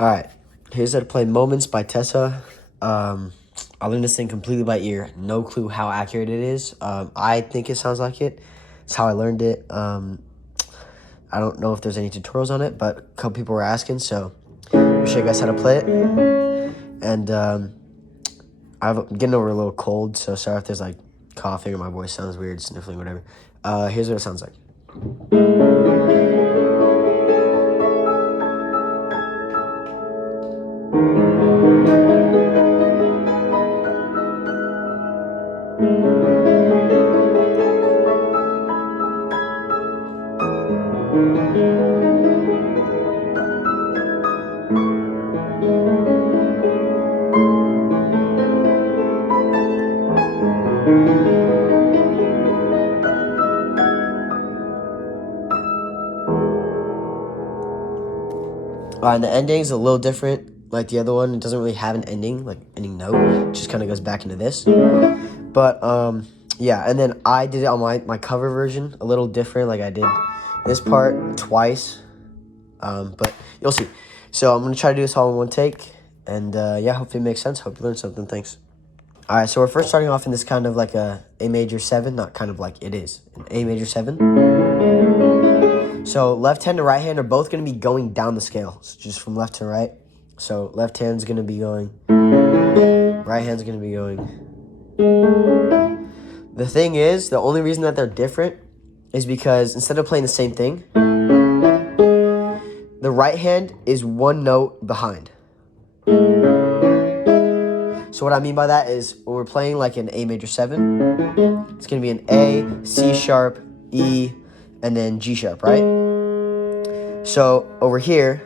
All right, here's how to play Moments by Teesa. I learned this thing completely by ear. No clue how accurate it is. I think it sounds like it. It's how I learned it. I don't know if there's any tutorials on it, but a couple people were asking, so I'll show you guys how to play it. And I'm getting over a little cold, so sorry if there's like coughing or my voice sounds weird, sniffling, whatever. Here's what it sounds like. And the ending's a little different, like the other one. It doesn't really have an ending, like ending note. It just kind of goes back into this. But yeah, and then I did it on my cover version, a little different. Like I did this part twice, but you'll see. So I'm gonna try to do this all in one take, and yeah, hopefully it makes sense. Hope you learned something. Thanks. All right, so we're first starting off in this kind of like a major 7, not kind of like it is, an A major 7. So left hand and right hand are both going to be going down the scale, so just from left to right. So left hand's going to be going, right hand's going to be going. The thing is, the only reason that they're different is because instead of playing the same thing, the right hand is one note behind. So what I mean by that is when we're playing like an A major 7, it's going to be an A, C sharp, E, and then G sharp, right? So over here,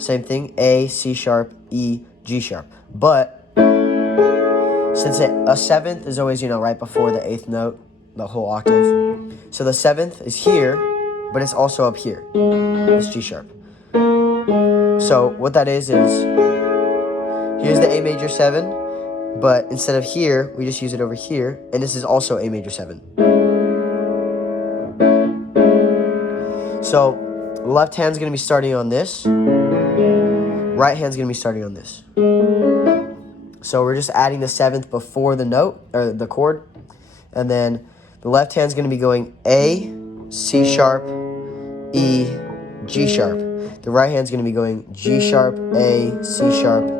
same thing, A, C sharp, E, G sharp. But since a 7th is always, right before the 8th note, the whole octave. So the 7th is here, but it's also up here. It's G sharp. So what that is here's the A major 7, but instead of here, we just use it over here, and this is also A major 7. So left hand's going to be starting on this, right hand's going to be starting on this. So we're just adding the 7th before the note, or the chord, and then the left hand's going to be going A, C sharp, E, G sharp. The right hand's going to be going G sharp, A, C sharp, E.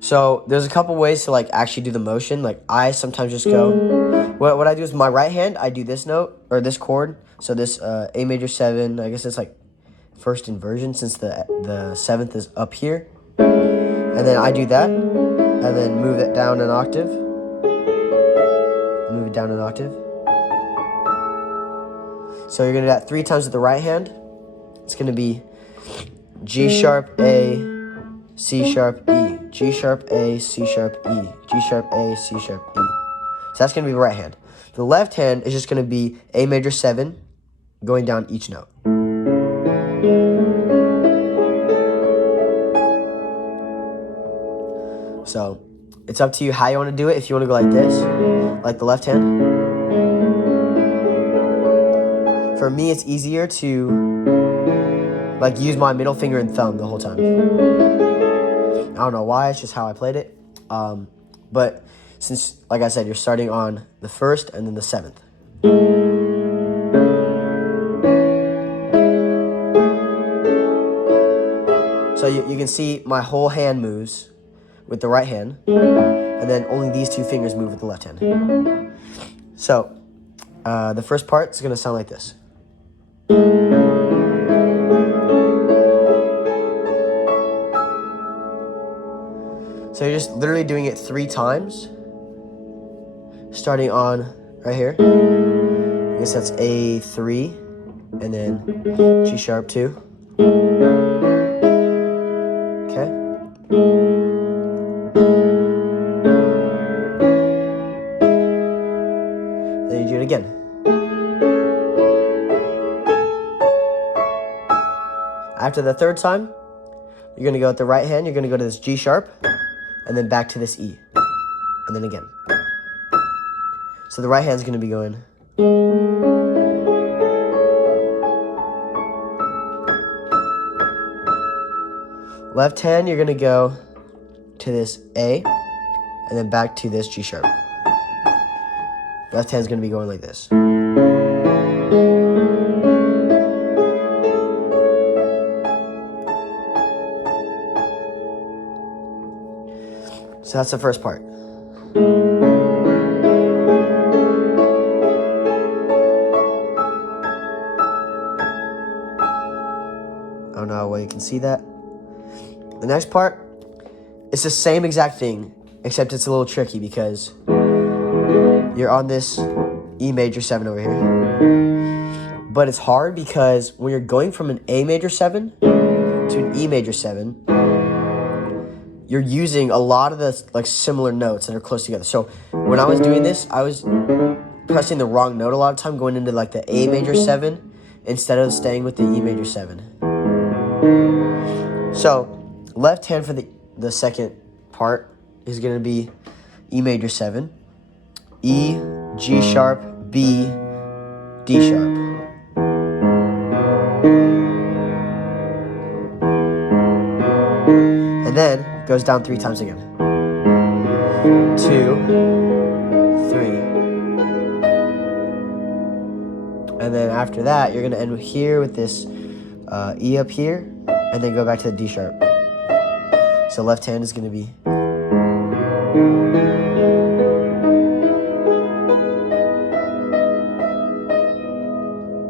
So there's a couple ways to like actually do the motion. Like I sometimes just go, what I do is my right hand, I do this note, or this chord. So this A major 7, I guess it's like first inversion since the 7th is up here. And then I do that, and then move it down an octave. Move it down an octave. So you're going to do that 3 times with the right hand. It's going to be G sharp, A, C sharp, E. G sharp, A, C sharp, E. G sharp, A, C sharp, E. So that's going to be the right hand. The left hand is just going to be A major 7 going down each note. So it's up to you how you want to do it. If you want to go like this, like the left hand. For me, it's easier to like use my middle finger and thumb the whole time. I don't know why, it's just how I played it. But since, like I said, you're starting on the 1st and then the 7th. So you can see my whole hand moves with the right hand, and then only these 2 fingers move with the left hand. So the first part is going to sound like this. So you're just literally doing it 3 times, starting on right here. I guess that's A3, and then G sharp 2. Okay. Then you do it again. After the 3rd time, you're going to go with the right hand, you're going to go to this G sharp, and then back to this E, and then again. So the right hand's going to be going Left hand, you're gonna go to this A, and then back to this G sharp. Left hand's gonna be going like this. So that's the first part. I don't know how well you can see that. The next part, it's the same exact thing, except it's a little tricky because you're on this E major 7 over here. But it's hard because when you're going from an A major 7 to an E major 7, you're using a lot of the like similar notes that are close together. So when I was doing this, I was pressing the wrong note a lot of time, going into like the A major 7 instead of staying with the E major 7. So left hand for the second part is going to be E major 7, E, G sharp, B, D sharp. And then it goes down 3 times again. 2, 3. And then after that, you're going to end here with this E up here, and then go back to the D sharp. So left hand is going to be...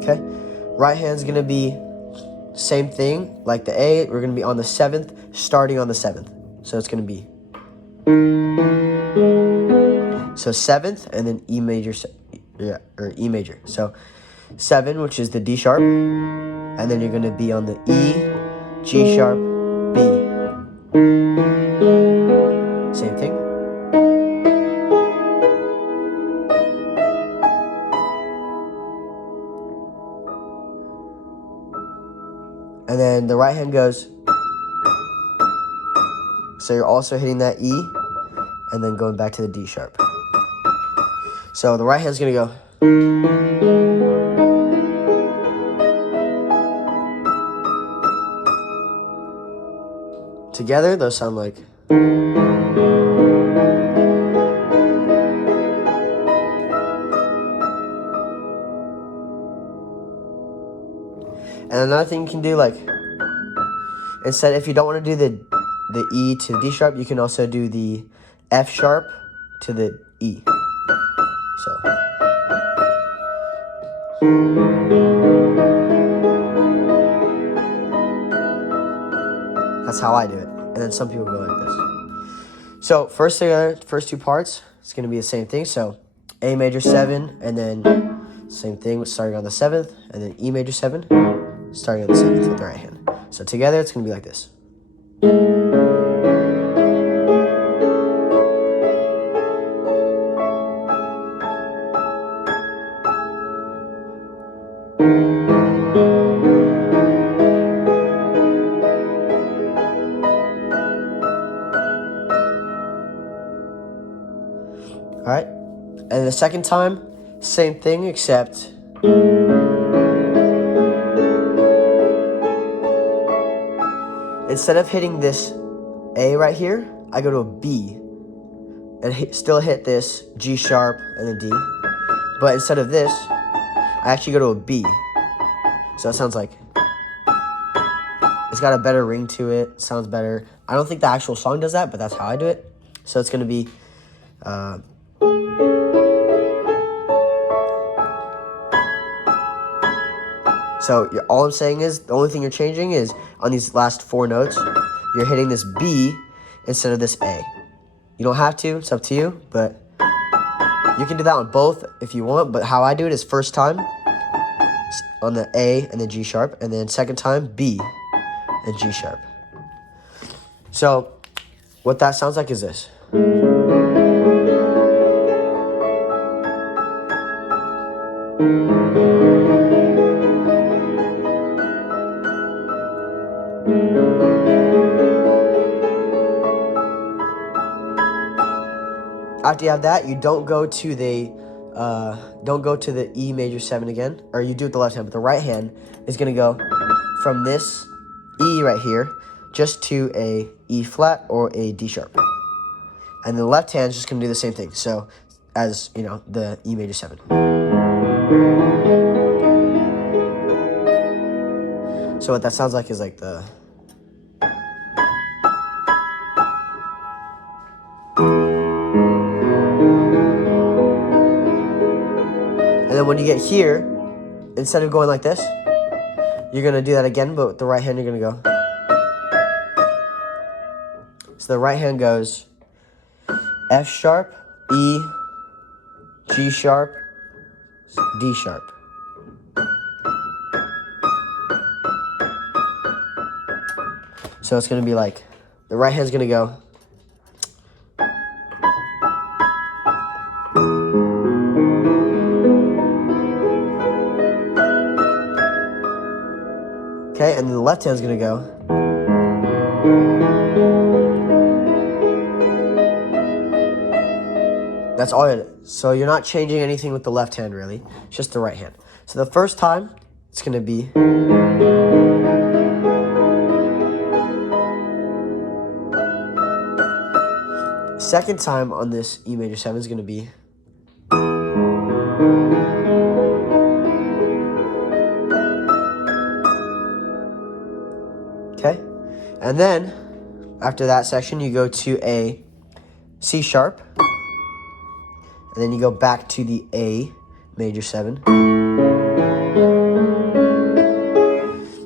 Okay. Right hand's going to be same thing, like the A. We're going to be on the 7th, starting on the 7th. So it's going to be... So 7th, and then E major, or E major. So 7, which is the D sharp, and then you're going to be on the E, G sharp, B. Same thing. And then the right hand goes. So you're also hitting that E, and then going back to the D sharp. So the right hand's going to go. Together, those sound like... And another thing you can do, like, instead, if you don't want to do the E to the D sharp, you can also do the F sharp to the E. So. That's how I do it. And then some people go like this. So first 2 parts, it's going to be the same thing. So A major 7, and then same thing starting on the 7th, and then E major 7, starting on the 7th with the right hand. So together, it's going to be like this. All right, and the second time, same thing, except instead of hitting this A right here, I go to a B and still hit this G sharp and then D. But instead of this, I actually go to a B. So it sounds like, it's got a better ring to it, sounds better. I don't think the actual song does that, but that's how I do it. So it's going to be... So all I'm saying is, the only thing you're changing is on these last 4 notes, you're hitting this B instead of this A. You don't have to, it's up to you, but you can do that on both if you want. But how I do it is first time on the A and then G sharp, and then second time B and G sharp. So what that sounds like is this. After you have that, you don't go to the don't go to the E major 7 again, or you do it with the left hand, but the right hand is going to go from this E right here just to a E flat or a D sharp. And the left hand is just going to do the same thing. So as, you know, the E major 7. So what that sounds like is like the... And then when you get here, instead of going like this, you're going to do that again, but with the right hand you're going to go. So the right hand goes F sharp, E, G sharp, D sharp. So it's going to be like, the right hand's going to go. Okay, and then the left hand's going to go. That's all it is. So you're not changing anything with the left hand, really. It's just the right hand. So the first time, it's going to be... Second time on this E major 7 is going to be... Okay? And then, after that section, you go to a C sharp. And then you go back to the A major 7.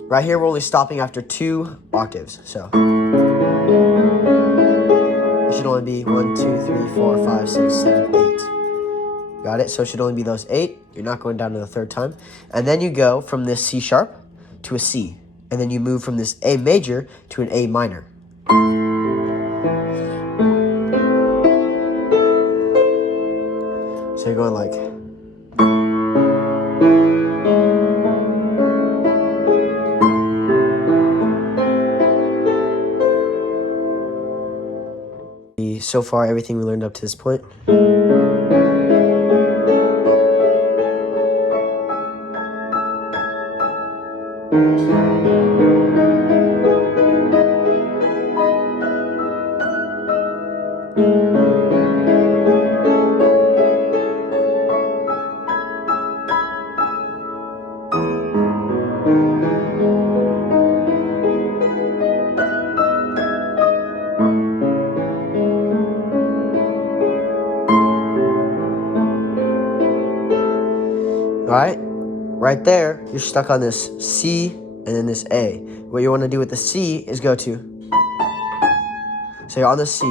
Right here, we're only stopping after 2 octaves. So it should only be 1, 2, 3, 4, 5, 6, 7, 8. Got it? So it should only be those 8. You're not going down to the third time. And then you go from this C sharp to a C. And then you move from this A major to an A minor. So you're going like... So far, everything we learned up to this point. All right, right there, you're stuck on this C and then this A. What you want to do with the C is go to, so you're on the C,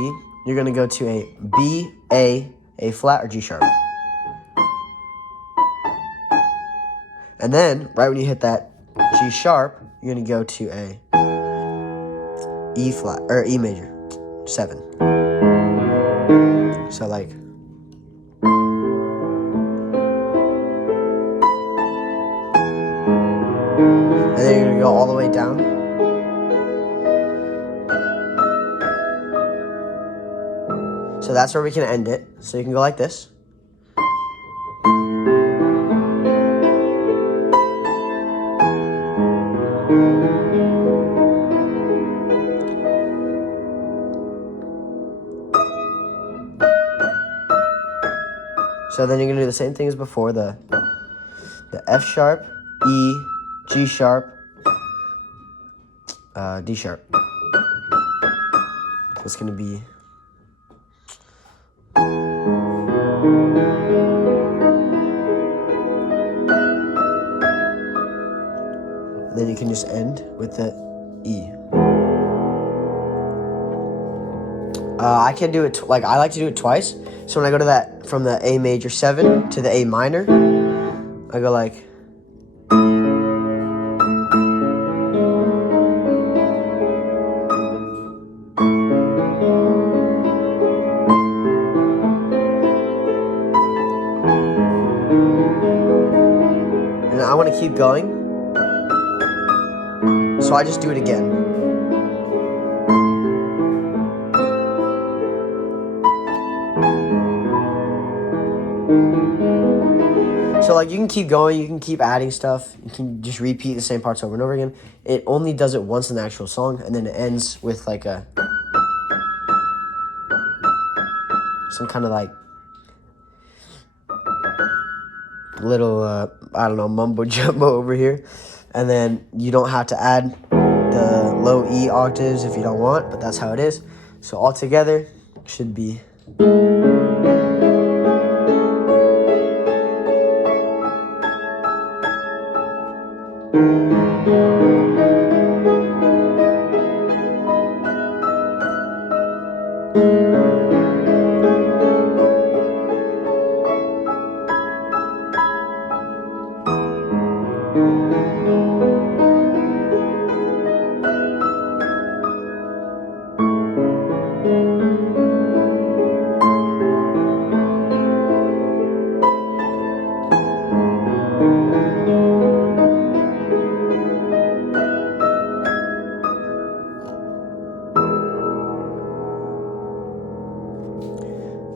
you're going to go to a B, A flat, or G sharp. And then, right when you hit that G sharp, you're going to go to a E flat, or E major 7. So like... And then you're going to go all the way down. So that's where we can end it. So you can go like this. So then you're going to do the same thing as before, the F sharp, E, G sharp, D sharp. It's going to be... And then you can just end with the E. I can do it, I like to do it twice. So when I go to that, from the A major 7 to the A minor, I go like... And I want to keep going, so I just do it again. So like you can keep going, you can keep adding stuff, you can just repeat the same parts over and over again. It only does it once in the actual song, and then it ends with like some kind of like little I don't know, mumbo jumbo over here. And then you don't have to add the low E octaves if you don't want, but that's how it is. So all together should be.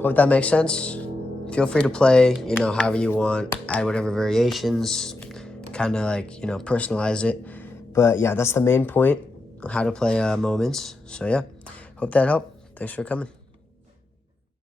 Hope that makes sense. Feel free to play, however you want, add whatever variations, kind of like, personalize it. But yeah, that's the main point, how to play moments. So yeah, hope that helped. Thanks for coming.